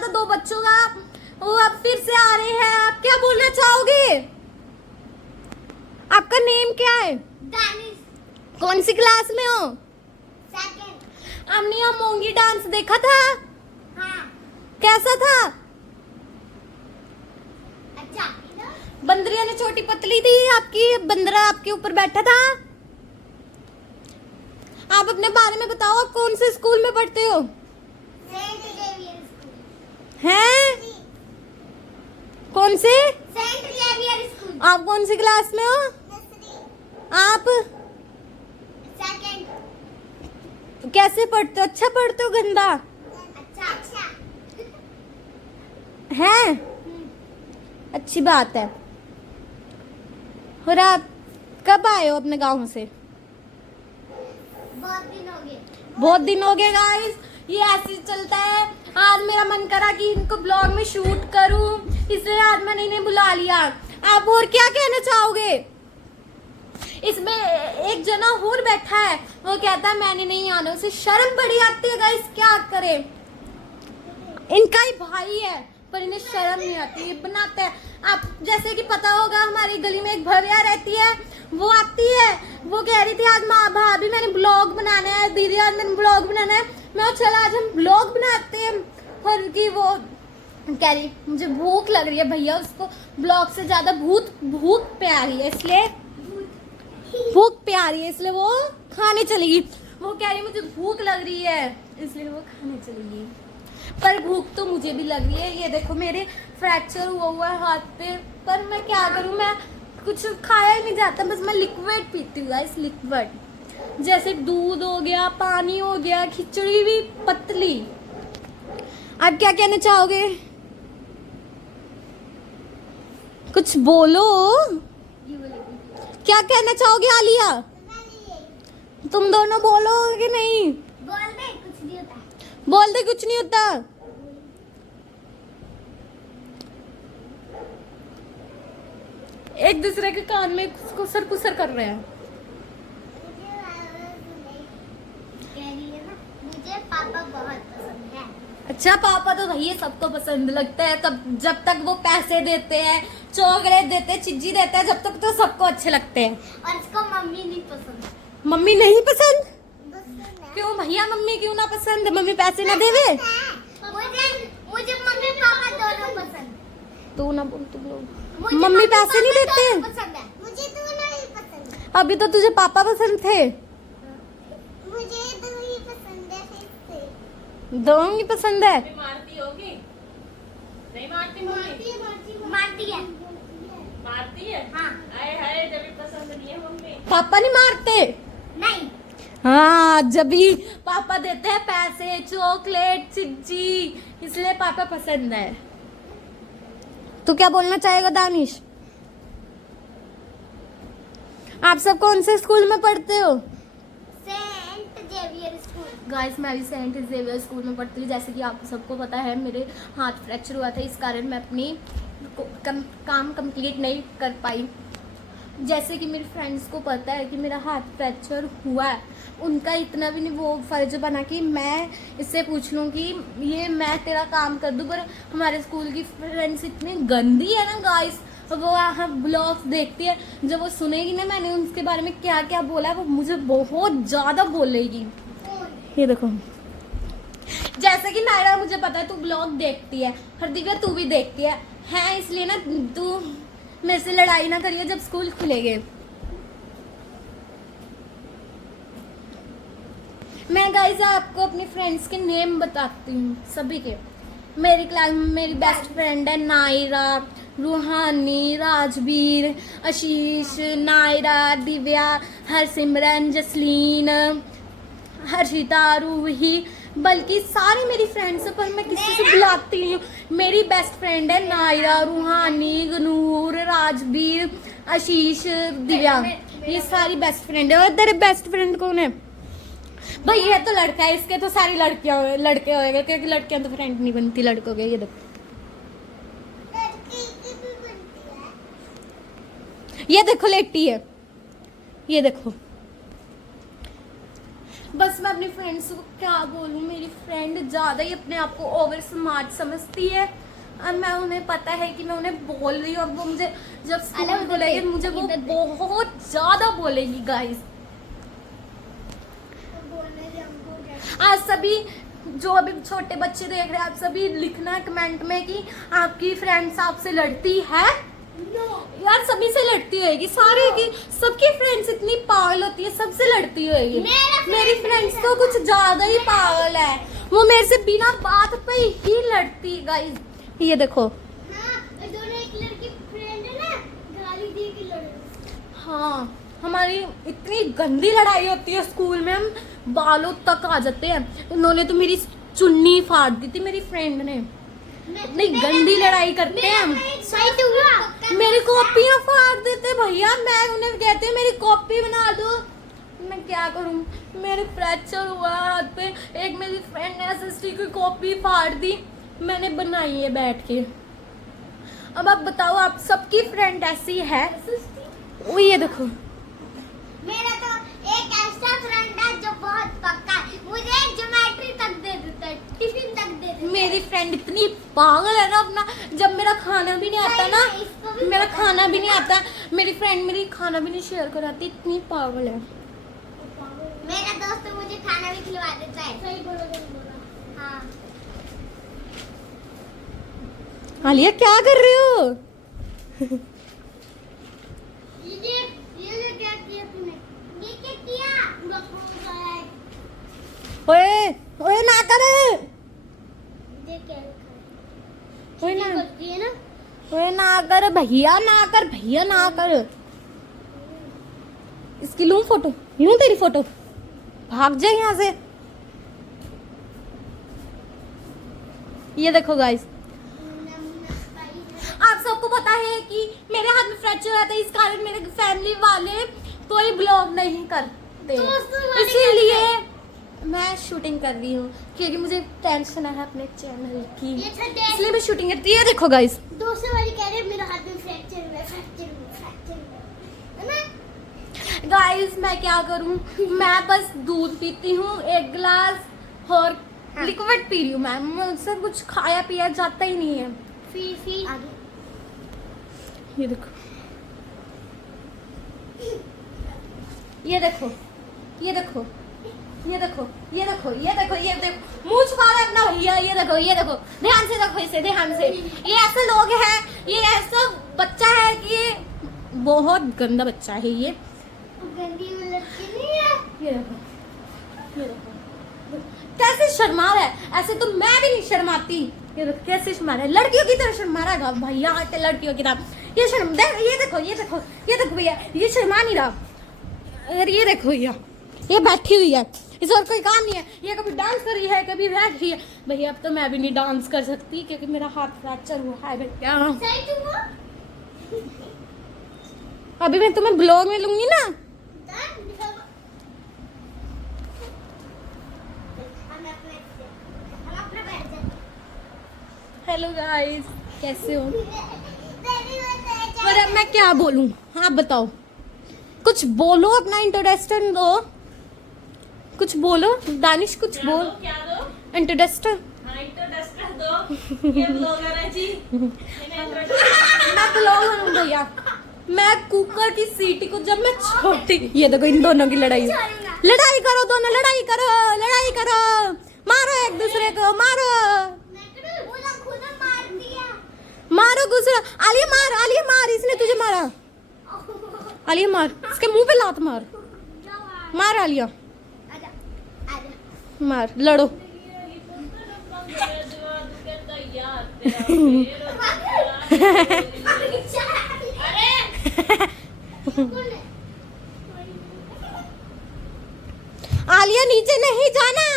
था 2 बच्चों का, वो अब फिर से आ रहे हैं। आप क्या बोलना चाहोगे? आपका नेम क्या है? दानिश। कौन सी क्लास में हो? सेकंड। हमने यहाँ मोंगी डांस देखा था, हाँ। कैसा था? अच्छा। बंदरिया ने छोटी पतली थी, आपकी बंदरा आपके ऊपर बैठा था। आप अपने बारे में बताओ, आप कौन से स्कूल में पढ़ते हो? Saint Xavier school. हैं? कौन से? Saint Xavier school. आप कौन सी क्लास में हो? आप सेकंड। कैसे पढ़ते हो? अच्छा पढ़ते हो गंदा? अच्छा अच्छा। हैं? अच्छी बात है। और आप कब आए हो अपने गांव से? बहुत दिन हो गए। बहुत दिन हो गए गाइस, ये ऐसे ही चलता है। आज मेरा मन करा कि इनको ब्लॉग में शूट करूं, इसलिए आज मैंने इन्हें बुला लिया। आप और क्या कहना चाहोगे? इसमें एक जना और बैठा है, वो कहता है मैंने नहीं आना, उसे शर्म बड़ी आती है गाइस, क्या करे। इनका ही भाई है पर इन्हें शर्म नहीं आती, ये बनाता है। आप जैसे कि पता होगा, हमारी गली में एक भव्या रहती है, वो आती है, वो कह रही थी आज माँ भाभी मैंने ब्लॉग बनाना है, दीदी आज मैंने ब्लॉग बनाना है। मैं चला आज हम ब्लॉग बनाते हैं। और कि वो कह रही मुझे भूख लग रही है, भैया उसको ब्लॉग से ज्यादा भूख प्यारी है, इसलिए भूख प्यारी है इसलिए वो खाने चलेगी। वो कह रही मुझे भूख लग रही है इसलिए वो खाने चलेगी, पर भूख तो मुझे भी लग रही है। ये देखो मेरे फ्रैक्चर हुआ है हाथ पे, पर मैं क्या करूं, मैं कुछ खाया ही नहीं जाता, बस मैं लिक्विड पीती हूँ गाइस, लिक्विड जैसे दूध हो गया, पानी हो गया, खिचड़ी भी पतली। आप क्या कहना चाहोगे? कुछ बोलो, क्या कहना चाहोगे आलिया? तुम दोनों बोलो कि नहीं? बोल दे कुछ नहीं होता। बोल दे कुछ नहीं होता। एक दूसरे के कान में कुसर कुसर कर रहे हैं। मुझे पापा बहुत पसंद है। अच्छा पापा तो भैया सबको पसंद लगता है, तब जब तक वो पैसे देते हैं, चॉकलेट देते हैं, चिज्जी देते हैं, जब तक तो सबको अच्छे लगते हैं। और इसको मम्मी नहीं पसंद। मम्मी नहीं पसंद? क्यों भैया, मम्मी क्यों ना पसंद? मम्मी पैसे ना देवे? मुझे मम्मी पापा दोनों पसंद। तू ना बोल, तुम लोग मुझे मम्मी पैसे नहीं देते? पसंद है। मुझे दोनों ही पसंद है। अभी तो तुझे पापा पसंद थे। मुझे दोनों ही पसंद है। फिर से दोनों ही पसंद है। मारती होगी? नहीं मारती मारती मम्मी? है, मारती है। मारती है? हाँ। आए हाय, जब भी पसंद नहीं है मम्मी। पापा नहीं मारते? नहीं। हाँ, जब भी पापा देते हैं पैसे, चॉकलेट, चिज्जी, इसलिए पापा पसंद है। तू क्या बोलना चाहेगा दानिश? आप सब कौन से स्कूल में पढ़ते हो? Saint Xavier school. गाइस मैं भी सेंट जेवियर स्कूल में पढ़ती हूँ। जैसे कि आप सबको पता है मेरे हाथ फ्रैक्चर हुआ था, इस कारण मैं अपनी काम कंप्लीट नहीं कर पाई। जैसे कि मेरे फ्रेंड्स को पता है कि मेरा हाथ फ्रैक्चर हुआ है, उनका इतना भी नहीं वो फर्ज बना कि मैं इससे पूछ लूँ कि ये मैं तेरा काम कर दूँ। पर हमारे स्कूल की फ्रेंड्स इतनी गंदी है ना गाइस, वो हम ब्लॉग्स देखती है, जब वो सुनेगी ना मैंने उनके बारे में क्या क्या बोला है, वो मुझे बहुत ज़्यादा बोलेगी। ये देखो, जैसे कि नायरा मुझे पता है तू ब्लॉग देखती है, हर दिव्या तू भी देखती है, इसलिए ना तू मेरे से लड़ाई ना करिए जब स्कूल खुलेंगे। मैं गाइस आपको अपने फ्रेंड्स के नेम बताती हूँ सभी के। मेरी क्लास में मेरी बेस्ट फ्रेंड है नायरा, रूहानी, राजवीर, आशीष, नायरा, दिव्या, हरसिमरन, जसलीन, हर्षिता, रूही, बल्कि सारी मेरी फ्रेंड्स हैं, पर मैं किसी से बुलाती नहीं हूँ। मेरी बेस्ट फ्रेंड है नायरा, रूहानी, गनूर, राजवीर, आशीष, दिव्या, ये सारी बेस्ट फ्रेंड है। और तेरे बेस्ट फ्रेंड कौन है? भाई ये तो लड़का है, इसके तो सारी लड़कियां लड़के होएंगे, क्योंकि लड़कियां तो फ्रेंड नहीं बनती लड़कों के। ये देखो, ये देखो लेटी है, ये देखो। बस मैं अपनी फ्रेंड्स को क्या बोलूँ, मेरी फ्रेंड ज़्यादा ही अपने आप को ओवर स्मार्ट समझती है। अब मैं उन्हें पता है कि मैं उन्हें बोल रही हूँ, अब वो मुझे जब स्कूल बोलेगी मुझे वो बहुत ज़्यादा बोलेगी गाइस। आज सभी जो अभी छोटे बच्चे देख रहे हैं, आप सभी लिखना कमेंट में कि आपकी फ्रेंड्स आपसे लड़ती है। यार सभी से लड़ती होगी, सारे की सबकी फ्रेंड्स इतनी पागल होती है, सबसे लड़ती होगी। मेरी फ्रेंड्स तो कुछ ज्यादा ही पागल है, वो मेरे से बिना बात पे ही लड़ती है गाइस। ये देखो दोनों एक लड़की फ्रेंड है ना, गाली दे के लड़े। हाँ, हमारी इतनी गंदी लड़ाई होती है स्कूल में, हम बालों तक आ जाते हैं। उन्होंने तो मेरी चुन्नी फाड़ दी थी, मेरी फ्रेंड ने। इतनी गंदी लड़ाई करते हैं हम। सही तो हुआ। मेरी कॉपियां फाड़ देते भैया, मैं उन्हें कहते मेरी कॉपी बना दो, मैं क्या करूं। मेरे फ्रैक्चर हुआ हाथ पे, एक मेरी फ्रेंड ने एसएसटी की कॉपी फाड़ दी, मैंने बनाई है बैठ के। अब आप बताओ, आप सबकी फ्रेंड ऐसी है? वो ये देखो, मेरा तो एक ऐसा फ्रेंड है जो बहुत पक्का है, मुझे ज्योमेट्री तक दे देता है, टिफिन तक दे देता है। मेरी फ्रेंड इतनी पागल है ना अपना, जब मेरा खाना भी नहीं आता ना, मेरा खाना भी नहीं आता, मेरी फ्रेंड मेरी खाना भी नहीं शेयर कराती, इतनी पागल है। मेरा दोस्त तो मुझे खाना भी खिलवा देता है। सही बोला। हाँ। आलिया क्या कर रहे हो? ये क्या किया तूने? ये क्या किया? ओए ओए ना कर, ये क्या लिखा है? ओए ना, है ना? ओए ना कर भैया, ना कर भैया, ना कर। इसकी लूं फोटो, लूं तेरी फोटो, भाग जाए यहाँ से। ये देखो गाइस, आप सबको पता है कि मेरे हाथ में फ्रैक्चर हुआ था, इस कारण मेरे फैमिली वाले कोई ब्लॉग नहीं करते, इसीलिए मैं शूटिंग कर रही हूँ, क्योंकि मुझे टेंशन है अपने चैनल की, इसलिए मैं शूटिंग करती हूँ। ये देखो गाइस, दोस्तों वाली कह रहे मेरे हाथ में फ्रैक्चर हुआ है, फ्रैक्चर हुआ, फ्रैक्चर हुआ, है ना? गाइस मैं क्या करूँ, मैं बस दूध पीती हूँ 1 गिलास और लिक्विड पी रही हूँ मैं, मुझसे कुछ खाया पिया जाता ही नहीं है। फिर आगे ये देखो, ये देखो, ये देखो, ये देखो, ये देखो, ये देखो, ये देखो, मुंह छुपा रहा है अपना भैया। ये देखो, ये देखो, ध्यान से देखो इसे, ध्यान से। ये ऐसे लोग हैं, ये ऐसा बच्चा है कि ये बहुत गंदा बच्चा है ये। गंदी वो लड़की नहीं है। ये देखो, ये देखो कैसे शर्मा रहा है, ऐसे तो मैं भी नहीं शर्माती। ये देखो कैसे शर्मा रहा है, लड़कियों की तरह शर्मा रहा है भैया, आके लड़कियों की तरह। ये शर्म, ये देखो, ये देखो, ये देखो भैया, ये शर्मा नहीं रहा। अरे ये देखो भैया, ये बैठी हुई है, इस और कोई काम नहीं है, ये कभी डांस कर रही है, कभी बैठ रही है। भैया अब तो मैं भी नहीं डांस कर सकती, क्योंकि मेरा हाथ फ्रैक्चर हुआ है भैया। सही तो हुआ। अभी मैं तुम्हें ब्लॉग में लूंगी ना। हेलो गाइस, कैसे हो? पर अब मैं क्या बोलूं, आप बताओ, कुछ बोलो, अपना इंट्रोडक्शन दो, कुछ बोलो दानिश, कुछ बोल। क्या दो? इंट्रोडक्शन। हाँ, इंट्रोडक्शन दो। ये ब्लॉगर है जी। मैं ब्लॉगर हूँ भैया, मैं कुकर की सीटी को जब मैं छोटी, ये देखो इन दोनों की लड़ाई, लड़ाई करो दोनों, लड़ाई करो, लड़ाई करो, मारो एक दूसरे को, मारो मारो दूसरा। आलिया मार, आलिया मार, इसने तुझे मारा, आलिया मार, इसके मुंह पे लात मार, मार आलिया, मार, लड़ो। आलिया नीचे नहीं जाना।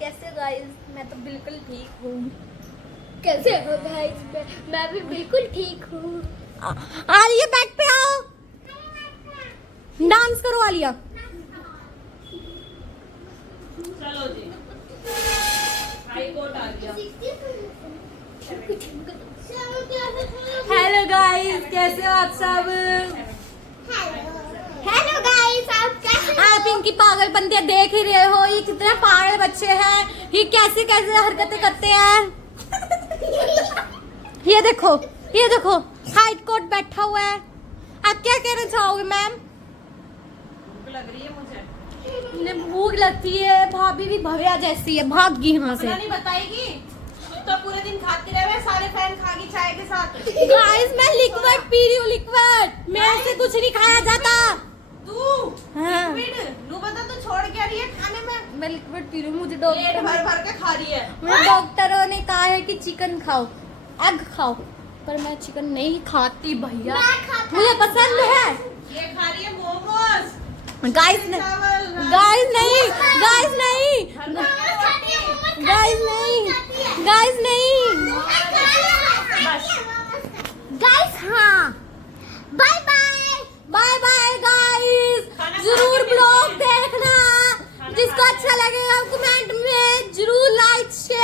कैसे गाइस, मैं तो बिल्कुल ठीक हूँ। कैसे हो गाइस? मैं भी बिल्कुल ठीक हूँ। आलिया बैठ पे आओ, डांस करो आलिया। चलो जी, हाई कोर्ट आ गया। हेलो गाइस, कैसे हो आप सब? हेलो गाइस, आप कैसे आप इनकी पागल बंदियां देख ही रहे हो, ये कितने पागल बच्चे हैं, ये कैसे कैसे हरकतें करते हैं। ये देखो हाइट कोट बैठा हुआ है। आप क्या कहना चाहोगे मैम? भूख लग रही है मुझे। इन्हें भूख लगती है, भाभी भी भव्या जैसी है, भाग गई यहाँ से। अपना नहीं बताएगी तो पूरे दिन खाती रहे, सारे फैन खागी चाय के साथ। गाइस मैं लिक्विड पी रही हूँ, लिक्विड, मेरे से कुछ नहीं खाया जाता। तू हाँ। लिक्विड नू बता, तू छोड़ क्या रही है खाने में? मैं लिक्विड पी रही हूँ, मुझे पेट डॉक्टर भर भर के खा रही है। मुझे डॉक्टरों ने कहा है कि चिकन खाओ, एग खाओ, पर मैं चिकन नहीं खाती भैया, मैं खाता मुझे पसंद है। ये खा रही है मोमोज, गाइस नहीं, गाइस नहीं, गाइस नहीं, मोमोज खाती है, मोमोज गाइस नहीं, गाइस नहीं। गाइस हाँ, bye bye. Bye bye guys, जरूर ब्लॉग देखना, जिसको अच्छा लगेगा कमेंट में जरूर लाइक शेयर